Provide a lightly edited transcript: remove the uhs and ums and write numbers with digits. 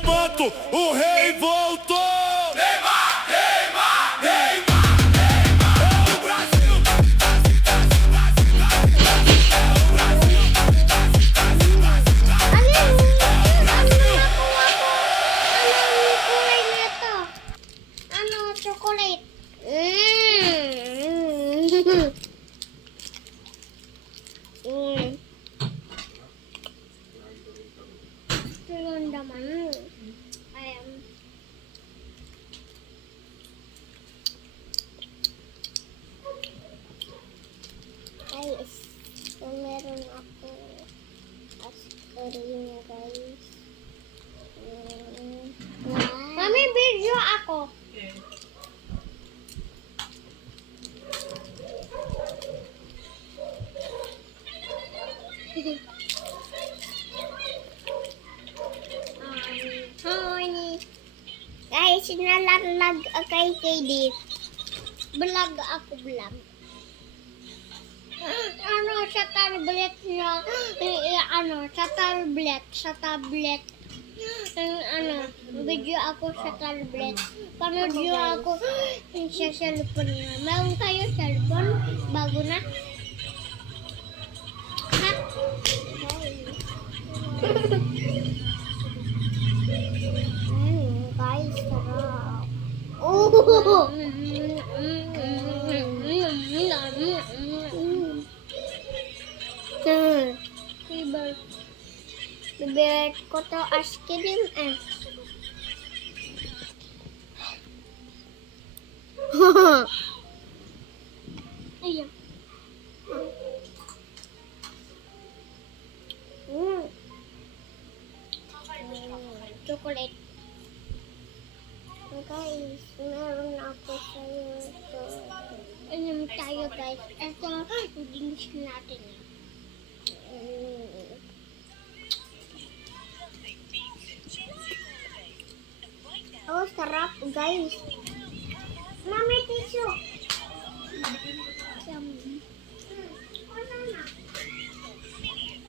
no manto, o rei voltou! Neymar, Neymar, Neymar! Chocolate. Yung laman. Ayan. Guys, meron ako ice cream, guys. Mami, video ako. Honey. Guys, sinalalag kay KD. Vlog ako, vlog. Ano, sa tablet na, sa tablet. Video ako sa tablet. Video ako sa cellphone niya. Meron kayo cellphone? Bago na? Ha? Guys, sarap. Oh! Bibigyan ko to ice cream eh. Ayan. Chocolate. Guys, meron ako sa'yo ito. Ayan tayo guys. Ito, drinks natin. Oh, sarap guys.